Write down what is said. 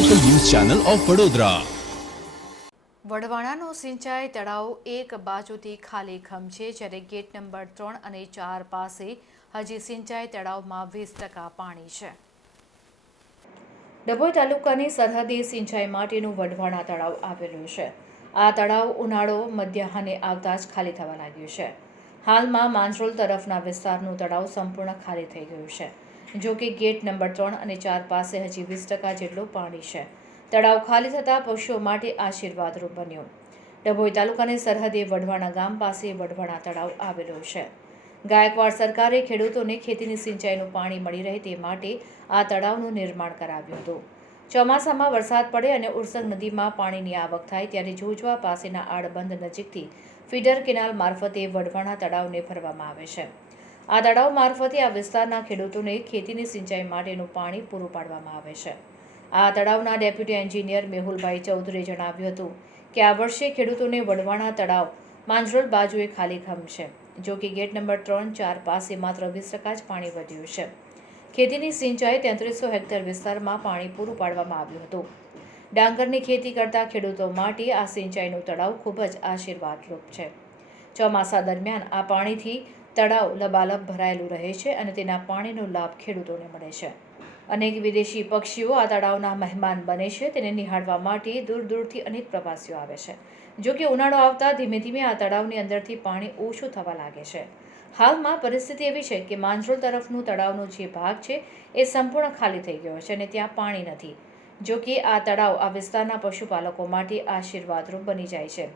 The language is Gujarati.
ચેનલ ઓફ વડોદરા વડવાણાનો સિંચાઈ તળાવ એક બાજુથી ખાલીખમ છે, જ્યારે ગેટ નંબર ત્રણ અને ચાર પાસે હજી સિંચાઈ તળાવમાં વીસ ટકા પાણી છે. ડભોઈ તાલુકાની સરહદી સિંચાઈ માટેનું વઢવાણા તળાવ આવેલું છે. આ તળાવ ઉનાળો, મધ્યાહને આવતા જ ખાલી થવા લાગ્યું છે. હાલમાં માંજરોલ તરફના વિસ્તારનું તળાવ સંપૂર્ણ ખાલી થઈ ગયું છે. જો કે ગેટ નંબર ત્રણ અને ચાર પાસે હજી વીસ ટકા જેટલું પાણી છે. તળાવ ખાલી થતાં પશુઓ માટે આશીર્વાદરૂપ બન્યું. ડભોઈ તાલુકાની સરહદે વઢવાણા ગામ પાસે વઢવાણા તળાવ આવેલો છે. ગાયકવાડ સરકારે ખેડૂતોને ખેતીની સિંચાઈનું પાણી મળી રહે તે માટે આ તળાવનું નિર્માણ કરાવ્યું હતું. ચોમાસામાં વરસાદ પડે અને ઉરસંગ નદીમાં પાણીની આવક થાય ત્યારે જોજવા પાસેના આડબંધ નજીકથી ફીડર કેનાલ મારફતે વઢવાણા તળાવને ભરવામાં આવે છે. આ તળાવ મારફતે આ વિસ્તારના ખેડૂતોને ખેતીની સિંચાઈ માટેનું પાણી પૂરું પાડવામાં આવે છે. આ તળાવના ડેપ્યુટી એન્જિનિયર મેહુલભાઈ ચૌધરીએ જણાવ્યું હતું કે આ વર્ષે ખેડૂતોને વડવાણા તળાવ માંજરોલ બાજુએ ખાલીખમ છે, જો કે ગેટ નંબર ત્રણ ચાર પાસે માત્ર વીસ ટકા જ પાણી વધ્યું છે. ખેતીની સિંચાઈ તેત્રીસો હેક્ટર વિસ્તારમાં પાણી પૂરું પાડવામાં આવ્યું હતું. ડાંગરની ખેતી કરતા ખેડૂતો માટે આ સિંચાઈનું તળાવ ખૂબ જ આશીર્વાદરૂપ છે. ચોમાસા દરમિયાન આ પાણીથી તળાવ લબાલબ ભરાયેલું રહે છે અને તેના પાણીનો લાભ ખેડૂતોને મળે છે. અનેક વિદેશી પક્ષીઓ આ તળાવના મહેમાન બને છે, તેને નિહાળવા માટે દૂર દૂરથી અનેક પ્રવાસીઓ આવે છે. જો કે ઉનાળો આવતા ધીમે ધીમે આ તળાવની અંદરથી પાણી ઓછું થવા લાગે છે. હાલમાં પરિસ્થિતિ એવી છે કે માંજરોલ તરફનું તળાવનો જે ભાગ છે એ સંપૂર્ણ ખાલી થઈ ગયો છે અને ત્યાં પાણી નથી. જો કે આ તળાવ આ વિસ્તારના પશુપાલકો માટે આશીર્વાદરૂપ બની જાય છે.